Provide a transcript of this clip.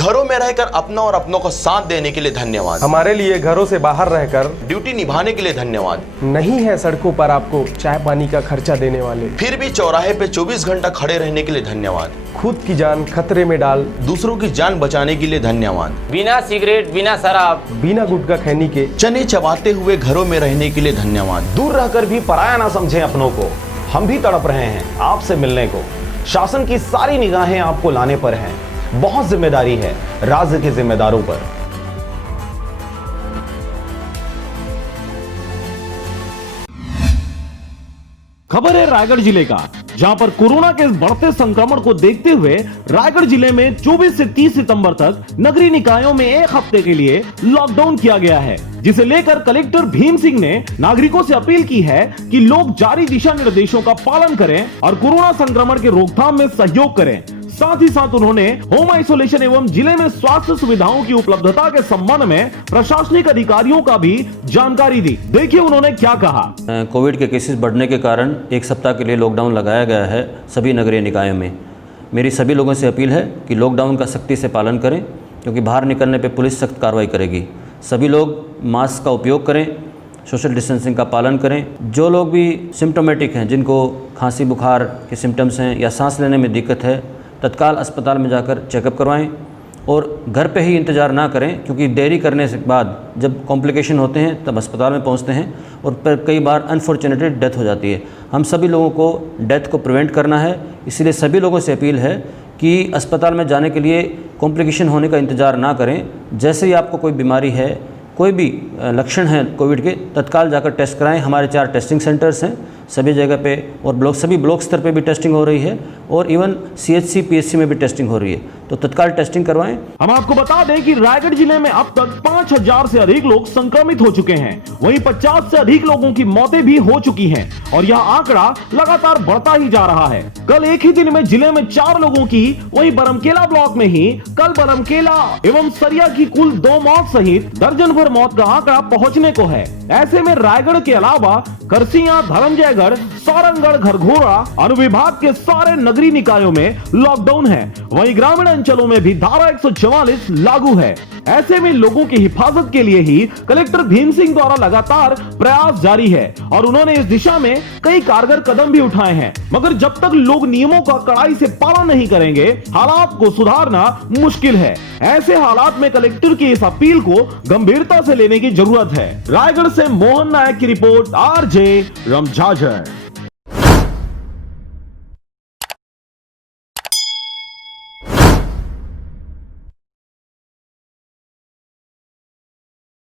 घरों में रहकर अपना और अपनों को साथ देने के लिए धन्यवाद। हमारे लिए घरों से बाहर रहकर ड्यूटी निभाने के लिए धन्यवाद। नहीं है सड़कों पर आपको चाय पानी का खर्चा देने वाले, फिर भी चौराहे पे 24 घंटा खड़े रहने के लिए धन्यवाद। खुद की जान खतरे में डाल दूसरों की जान बचाने के लिए धन्यवाद। बिना सिगरेट, बिना शराब, बिना गुटखा खैनी के चने चबाते हुए घरों में रहने के लिए धन्यवाद। दूर रहकर भी पराया ना समझें अपनों को। हम भी तड़प रहे हैं आपसे मिलने को। शासन की सारी निगाहें आपको लाने पर हैं। बहुत जिम्मेदारी है राज्य के जिम्मेदारों पर। खबर है रायगढ़ जिले का, जहां पर कोरोना के इस बढ़ते संक्रमण को देखते हुए रायगढ़ जिले में 24 से 30 सितंबर तक नगरीय निकायों में एक हफ्ते के लिए लॉकडाउन किया गया है, जिसे लेकर कलेक्टर भीम सिंह ने नागरिकों से अपील की है कि लोग जारी दिशा निर्देशों का पालन करें और कोरोना संक्रमण के रोकथाम में सहयोग करें। साथ ही साथ उन्होंने होम आइसोलेशन एवं जिले में स्वास्थ्य सुविधाओं की उपलब्धता के संबंध में प्रशासनिक अधिकारियों का भी जानकारी दी। देखिए उन्होंने क्या कहा। कोविड के केसेस बढ़ने के कारण एक सप्ताह के लिए लॉकडाउन लगाया गया है सभी नगरीय निकायों में। मेरी सभी लोगों से अपील है कि लॉकडाउन का सख्ती से पालन करें, क्योंकि बाहर निकलने पर पुलिस सख्त कार्रवाई करेगी। सभी लोग मास्क का उपयोग करें, सोशल डिस्टेंसिंग का पालन करें। जो लोग भी सिम्टोमेटिक हैं, जिनको खांसी बुखार के सिम्टम्स हैं या सांस लेने में दिक्कत है, तत्काल अस्पताल में जाकर चेकअप करवाएं और घर पे ही इंतज़ार ना करें, क्योंकि देरी करने से बाद जब कॉम्प्लिकेशन होते हैं तब अस्पताल में पहुंचते हैं और पर कई बार अनफॉर्चुनेटली डेथ हो जाती है। हम सभी लोगों को डेथ को प्रिवेंट करना है, इसलिए सभी लोगों से अपील है कि अस्पताल में जाने के लिए कॉम्प्लिकेशन होने का इंतज़ार ना करें। जैसे ही आपको कोई बीमारी है, कोई भी लक्षण है कोविड के, तत्काल जाकर टेस्ट कराएं। हमारे 4 टेस्टिंग सेंटर्स हैं सभी जगह पे, और सभी ब्लॉक स्तर पे भी टेस्टिंग हो रही है और इवन CHC PHC में भी टेस्टिंग हो रही है, तो तत्काल टेस्टिंग करवाएं। हम आपको बता दें कि रायगढ़ जिले में अब तक 5000 से अधिक लोग संक्रमित हो चुके हैं। वहीं 50 से अधिक लोगों की मौतें भी हो चुकी हैं और यह आंकड़ा लगातार बढ़ता ही जा रहा है। कल एक ही दिन में जिले में 4 लोगों की, वहीं बरमकेला ब्लॉक में ही कल बरमकेला एवं सरिया की कुल 2 मौत सहित दर्जन भर मौत का आंकड़ा पहुंचने को है। ऐसे में रायगढ़ के अलावा करसिया, धर्मजयगढ़, सारंगगढ़, घरघोड़ा अनुविभाग के सारे नगरीय निकायों में लॉकडाउन है। वहीं ग्रामीण अंचलों में भी धारा 144 लागू है। ऐसे में लोगों की हिफाजत के लिए ही कलेक्टर भीम सिंह द्वारा लगातार प्रयास जारी है और उन्होंने इस दिशा में कई कारगर कदम भी उठाए हैं। मगर जब तक लोग नियमों का कड़ाई से पालन नहीं करेंगे, हालात को सुधारना मुश्किल है। ऐसे हालात में कलेक्टर की इस अपील को गंभीरता से लेने की जरूरत है। रायगढ़ से मोहन नायक की रिपोर्ट, RJ रमझाझर।